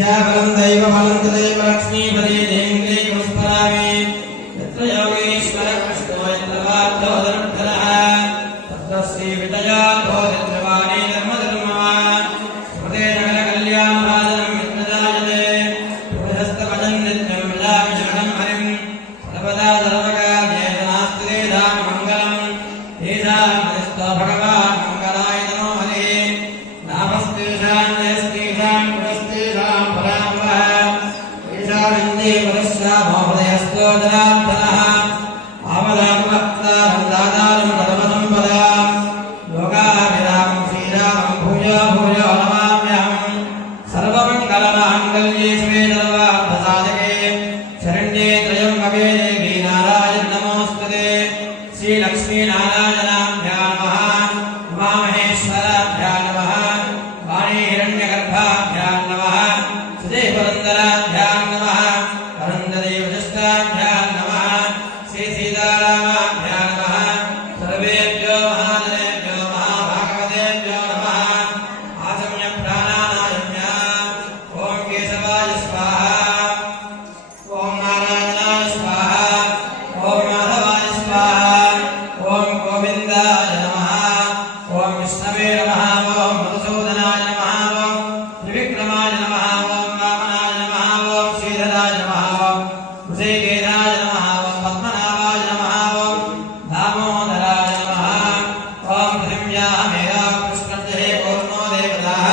विद्याफलं दैवफलं तदैव लक्ष्मीपदे देन्द्रे पुष्परामे यत्र योगेश्वर कृष्णो यत्र पार्थो धनुर्धरः तत्र श्रीविजयाधो यत्रवाणी धर्मधर्मवान् स्मृते सकलकल्याणभाजनं यत्र जायते पुरुषस्तभजन् नित्यं प्रजाविशरणं हरिं सर्वदा सर्वकार्येषु नास्ति तेषां मङ्गलम् तेषां हरिस्तो भगवान् मङ्गलाय तनो हरिः नामस्तेषां जयस्तेषां पुरस्तेषां परामः तेषामिन्दे पुरश्चामो हृदयस्तो जनार्दनः आवदानुमत्तारं दातारं धर्मसम्पदां लोकाभिरामं श्रीरामं भूयो भूयो नमाम्यहं सर्वमङ्गलमाङ्गल्ये शिवे सर्वार्थसाधके शरण्ये त्र्यम्बके देवी नारायण नमोऽस्तुते श्रीलक्ष्मीनारायणाभ्यां नमः उमामहेश्वराभ्यां नमः वाणी हिरण्यगर्भाभ्यां नमः सुदेववन्दनाभ्यां नमः वरुणदेवजुष्टाभ्यां नमः श्रीसीतारामाभ्यां नमः सर्वेभ्यो महाजनेभ्यो महाभागवतेभ्यो नमः आचम्य प्राणानायम्य ॐ केशवाय स्वाहा ॐ नारायणाय स्वाहा ॐ माधवाय स्वाहा ॐ गोविन्दाय नमः ॐ विष्णवे नमः ॐ मधुसूदनाय नमः ॐ त्रिविक्रमाय नमः ॐ वामनाय नमः ॐ श्रीधराय नमः ॐ ऋषिकेशाय नमः ॐ पद्मनाभाय नमः ॐ दामोदराय नमः ॐ पृथिव्यामेव कृष्णजये पूर्णो देवताः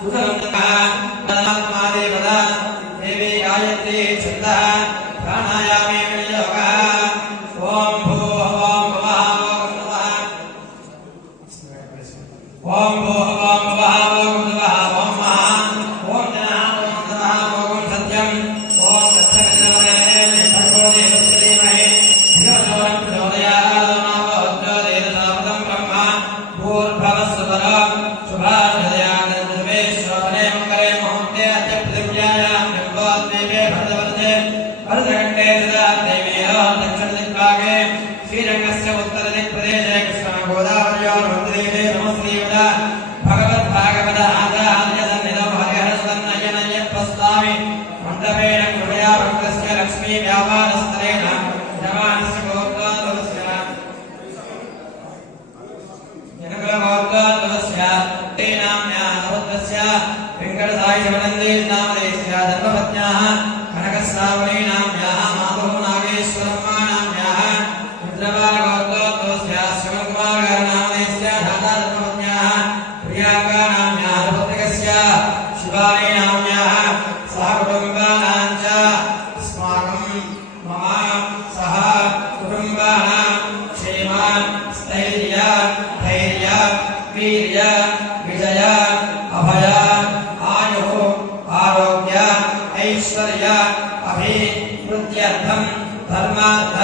सुतरन्नः देवता देवी गायत्री छन्दः प्राणायामे विनियोगः ॐ भूः ॐ भुवः ॐ भूः ॐ भुवः ॐ भुवः ॐ महा ॐ जनः ॐ तमः ॐ सत्यम् ॐ तत्सवितुर्वरेण्यं भर्गो देवस्य धीमहि धियो यो न प्रचोदयात् ॐ देवतावतं ब्रह्म भूर्भुवः स्वरः शुभाशयात् सर्वेश्वरे मङ्गले मुहूर्ते अद्य पृथिव्यायां जम्बोद्वीपे भरतवर्षे भरतखण्डे तदा देवीः दक्षिणदिग्भागे श्रीरङ्गस्य उत्तरदिक्प्रदेशे कृष्णगोदावर्योः मन्दिरे नमस्कृत्य भगवद्भागवत आचार्यसन्निधौ हरिहरसन्नयनय्यप्रस्वामि मण्डपेन कृपया भक्तस्य लक्ष्मी व्यापारस्थलेन यजमानस्य गोत्रोद्भवस्य जनकगोत्रोद्भवस्य तेनाम्न्याः समुद्रस्य वेङ्कटसायिशवनन्देशनामदेशस्य धर्मपत्न्याः कनकस्रावणीनाम्न्याः मातुः नागेश्वरम्मानाम्न्याः रुद्रबालगोत्रोद्भवस्य शिवकुमारनामदेशस्य धाताधर्मपत्न्याः प्रियाङ्गानाम्न्याः पुत्रिकस्य शिवानीनाम्न्याः सह कुटुम्बानां च अस्माकं मम सह कुटुम्बानां क्षेम स्थैर्य धैर्य वीर्य विजय अभय आयुः आरोग्य ऐश्वर्य अभिवृद्ध्यर्थं धर्मार्थ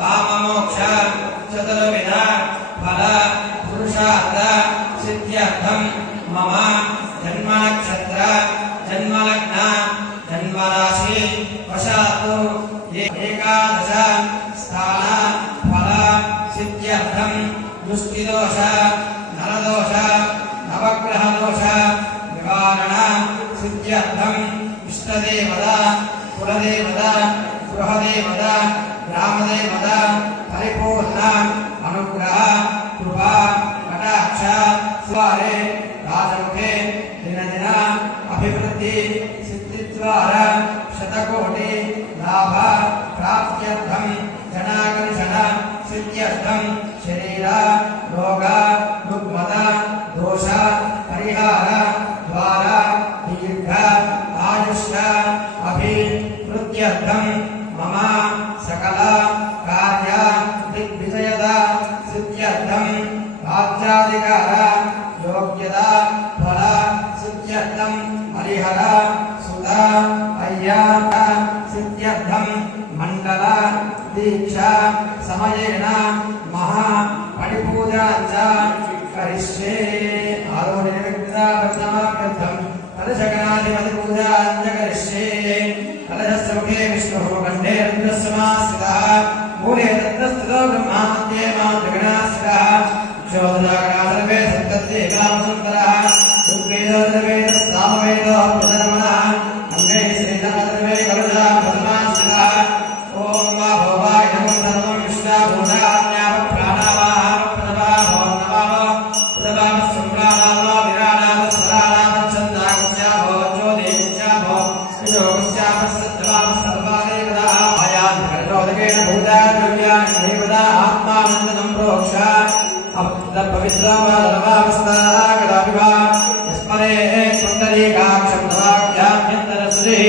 काममोक्ष चतुर्विध फल पुरुषार्थ सिद्ध्यर्थं मम जन्मनक्षत्र जन्मलग्न जन्मराशि वशातु एकादश स्थान फल सिद्ध्यर्थं दुष्टिदोष नरदोष नवग्रहदोष निवारण सिद्ध्यर्थं इष्टदेवता कुलदेवता गृहदेवता ग्रामदेवता परिपूर्ण अनुग्रह कृपा कटाक्ष द्वारे राजमुखे दिनदिन अभिवृद्धि सिद्धिद्वार शतकोटि लाभ प्राप्त्यर्थं जनाकर्षण सिद्ध्यर्थं शरीर रोग रुग्मत दोष परिहार द्वार दीर्घ आयुष्य अभिवृद्ध्यर्थं मम सकल कार्य दिग्विजयता सिद्ध्यर्थं राज्याधिकार योग्यता फल सिद्ध्यर्थं हरिहर सुत अय्या सिद्ध्यर्थं मंडल दीक्षा समयेन महा परिपूजा च करिष्ये आरोग्यनिर्विघ्नार्थं कलशगणाधिपतिपूजा च करिष्ये कलशस्य मुखे विष्णुः कण्ठे रुद्रस्यमास्थितः मूले तत्रस्थितो ब्रह्मा मध्ये मातृगणास्थितः क्षोधरागासर्वे सप्तत्ये कामसुन्दरः ऋग्वेदो यजुर्वेदः सामवेदो अभ्युदर्मणः प्रोक्ष पवित्रवादनवामस्तागदाभिवा यस्मरे पुण्डरीकाक्षं तवाख्याभ्यन्तरसुरे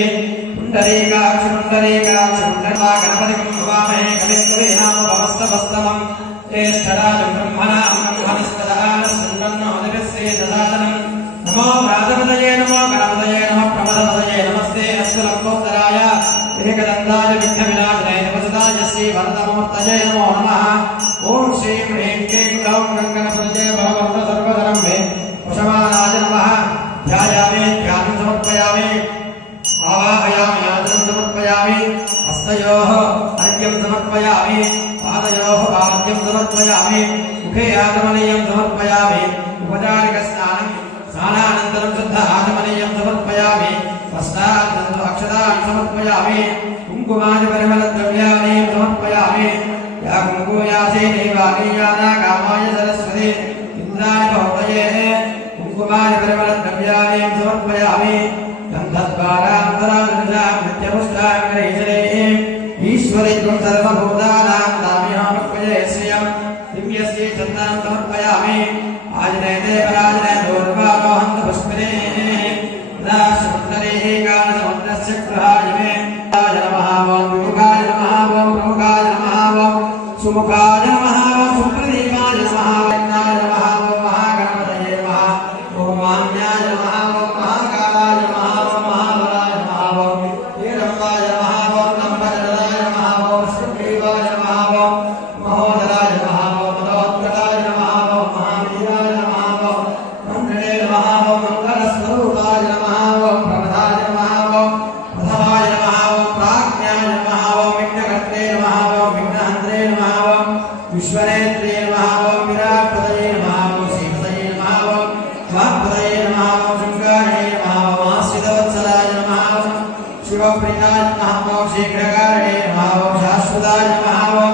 पुण्डरीकाक्ष पुण्डरीकाक्षपुण्डर्वा गणपतिं भवामहे कविं कवीनामुपमस्तमस्तमं ज्येष्ठराजं ब्रह्मणां ब्रह्मणस्पदानस्कन्दन्नोदिभिश्रीदसादनं नमो व्रातपतये नमो गणपतये नमः प्रमदपतये नमस्ते अस्तु लम्बोत्तराय एकदन्ताय विघ्नविनाशनाय नमस्ताय श्रीवरदमूर्तये नमो नमः ॐ श्रीं ह्रीं क्लीं ग्लौं गङ्गणपतये भगवन्त सर्वधनं मे वशमानाय नमः ध्यायामि ध्यानं समर्पयामि आवाहयामि आदरं समर्पयामि हस्तयोः अर्घ्यं समर्पयामि पादयोः पाद्यं समर्पयामि मुखे आचमनीयं समर्पयामि उपचारिकस्नानं स्नानानन्तरं शुद्ध आचमनीयं समर्पयामि पश्चात् अक्षतान् समर्पयामि कुङ्कुमादि परिमलद्रव्याणि समर्पयामि या कुङ्कुयासे देवानि या नागामाय सरस्वती इन्द्राय भवतये कुङ्कुमादि परिमलद्रव्याणि समर्पयामि गन्धद्वारान्तरानुजां नित्यपुष्टां गणेशने ईश्वरित्वं सर्वभूतानां तामिहामर्पये श्रियं दिव्यस्य चन्दनं समर्पयामि आजने देवराजने दूर्वारोहन्त पुष्पिने राष्ट्रपुण्डरीः कालसमुद्रस्य गृहाय मे नमः ॐ विमुखाय नमः ॐ प्रमुखाय नमः ॐ सुमुखाय नमः ॐ सुप्रदीपाय नमः वैद्याय नमः ॐ महागणपतये नमः ॐ मान्याय नमः ॐ महाकालाय नमः ॐ महाबलाय नमः ॐ वीरम्बाय नमः ॐ लम्बजनदाय नमः ॐ सुग्रीवाय नमः ॐ महोदराय नमः ॐ मदोत्कटाय नमः ॐ महावीराय नमः ॐ मन्त्रिणे नमः ॐ मङ्गलस्वरूपाय नमः ॐ प्रमदाय नमः ॐ प्रथमाय नमः ॐ प्राज्ञाय नमः ॐ विघ्नकर्त्रे नमः ॐ विघ्नहन्त्रे नमः ॐ विश्वनेत्रे नमः ॐ विराट्पदये नमः ॐ श्रीपदये नमः ॐ वाक्पदये नमः ॐ शृङ्गारे नमः ॐ आश्रितवत्सलाय नमः ॐ शिवप्रियाय नमः ॐ शीघ्रकारिणे नमः ॐ शाश्वताय नमः ॐ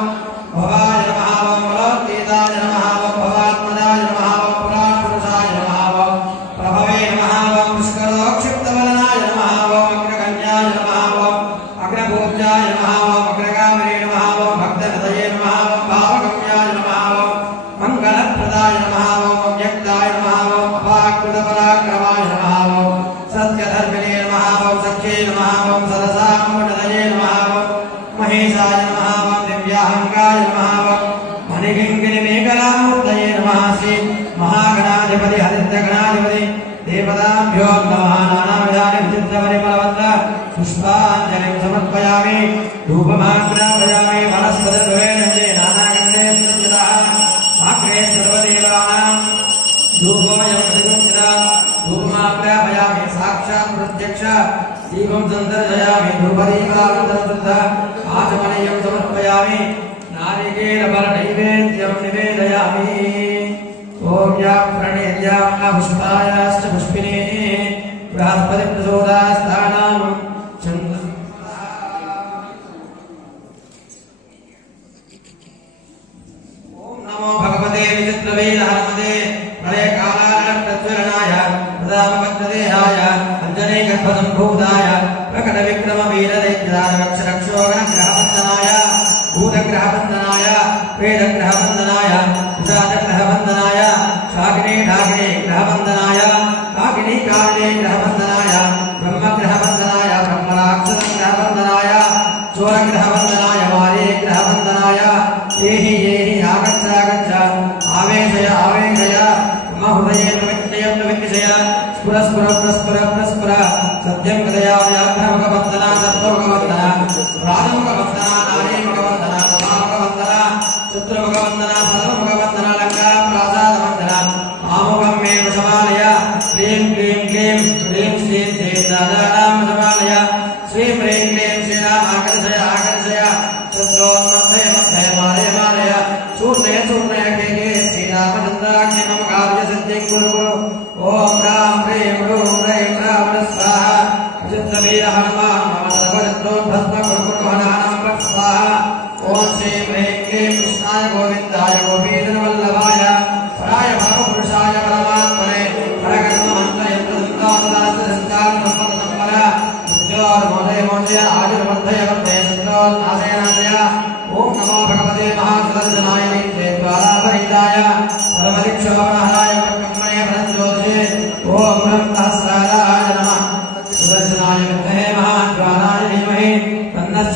भवाय नमः ॐ बलोत्केताय नमः ॐ भवात्मदाय नमः ॐ पुराणपुरुषाय नमः ॐ प्रभवे नमः ॐ पुष्करोक्षिप्तवलनाय नमः ॐ अग्रकन्याय नमः ॐ अग्रपूज्याय नमः ॐ अग्रगामिने नमः ॐ भक्तहृदये नमः ॐ भावगम्याय नमः ॐ मङ्गलप्रदाय नमः ॐ अव्यक्ताय नमः ॐ अपाकृतपराक्रमाय नमः ॐ सत्यधर्मिणे नमः ॐ सख्ये नमः ॐ सरसामुपनिधये नमः ॐ महेशाय नमः ॐ दिव्याहङ्गाय नमः ॐ मणिकिङ्किणिमेकलामूर्तये नमः श्री महागणाधिपति हरिद्रगणाधिपति देवताभ्यो नमः नानाविधानि विचित्रपरिमलवत्र पुष्पाञ्जलिं समर्पयामि धूपमाग्रापयामि वनस्पतिर्भवेनन्दे नानागन्धे सुरक्षितः आग्रे सर्वदेवानां धूपोऽयं प्रतिगुञ्चितः धूपमाग्रापयामि साक्षात् प्रत्यक्ष दीपं सन्दर्शयामि धूपदीपावृतः आचमनीयं समर्पयामि नारिकेलफलनैवेद्यं निवेदयामि ॐ या प्रणेद्या पुष्पायाश्च पुष्पिने बृहस्पतिप्रचोदास्तानां ॐ नमो भगवते विचित्रवीरहनुमते प्रलयकालानप्रज्वलनाय प्रदामपद्मदेहाय अञ्जनेगर्भसम्भूताय प्रकटविक्रमवीरदैत्याय रक्षरक्षोगणग्रहवन्दनाय भूतग्रहवन्दनाय वेदग्रहवन्दनाय कुशाचग्रहवन्दनाय शाकिनी ढाकिनी ग्रहवन्दनाय काकिनी कामिनी ग्रहवन्दनाय ब्रह्मग्रहवन्दनाय ब्रह्मराक्षसग्रहवन्दनाय चोरग्रहवन्दनाय वारे ग्रहवन्दनाय येहि येहि आगच्छ आगच्छ आवेशय आवेशय मम हृदये विनिशय स्फुर स्फुर प्रस्फुर प्रस्फुर सत्यं कथया व्याघ्रमुखवन्दना सर्वमुखवन्दना राजमुखवन्दना नारीमुखवन्दना समामुखवन्दना शत्रुमुखवन्दना सर्वमुखवन्दना लङ्का प्रासादवन्दना आमुखं मे वशमालय क्लीं क्लीं क्लीं ह्रीं श्रीं देवराजानां वशमालय श्रीं ह्रीं क्लीं श्रीराम आकर्षय आकर्षय शत्रोन्मथय मथय मारय मारय चूर्णय चूर्णय के श्रीरामचन्द्राख्य मम कार्यसिद्धिं कुरु कुरु ॐ राम ह्रीं ह्रूं ह्रीं राम स्वाहा विचित्रवीर हनुमान् मम सर्वशत्रून् भस्म कुरु कुरु हनानं स्वाहा ॐ श्रीं ह्रीं क्लीं कृष्णाय गोविन्दाय गोपीजनवल्लभाय पराय भावपुरुषाय परमात्मने परकर्ममन्त्रयन्त्रदन्तानुदास्तदन्तानुसम्पदसम्पद उज्ज्वलमोदय मोदय आयुर्वर्धय वर्धय शत्रोन्नाशय नाशय ॐ नमो भगवते महासुदर्शनाय नित्ये द्वारा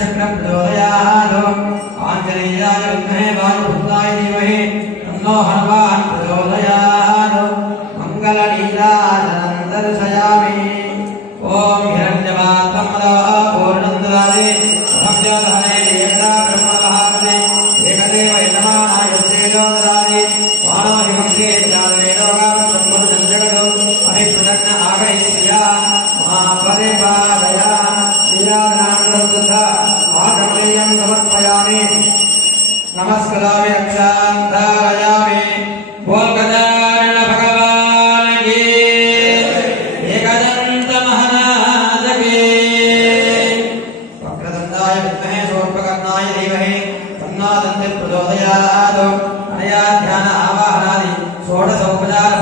चक्रं प्रचोदयात् आञ्जनेयाय विद्महे वायुपुत्राय धीमहि तन्नो हनुमान् प्रचोदयात् मङ्गलनीराजनं दर्शयामि ॐ हिरण्यवातं पूर्णं ददाति अहं च दहने एकदा ब्रह्ममहामते एकदेव यजमानाय तेजो ददाति वाणो हिमन्ते जाले लोकान् सम्पूर्णं जगतो अभिप्रदग्न आगयिष्या महापरिपालया लीलानान्दं तथा आगमनीयं समर्पयामि नमस्करामि रक्षां धारयामि बोल गजानन भगवान की एकदंत महाराज की वक्रतुण्डाय विद्महे सोपकर्णाय धीमहि तन्नो दन्तिः प्रचोदयात् अनया ध्यान आवाहनादि षोडशोपचार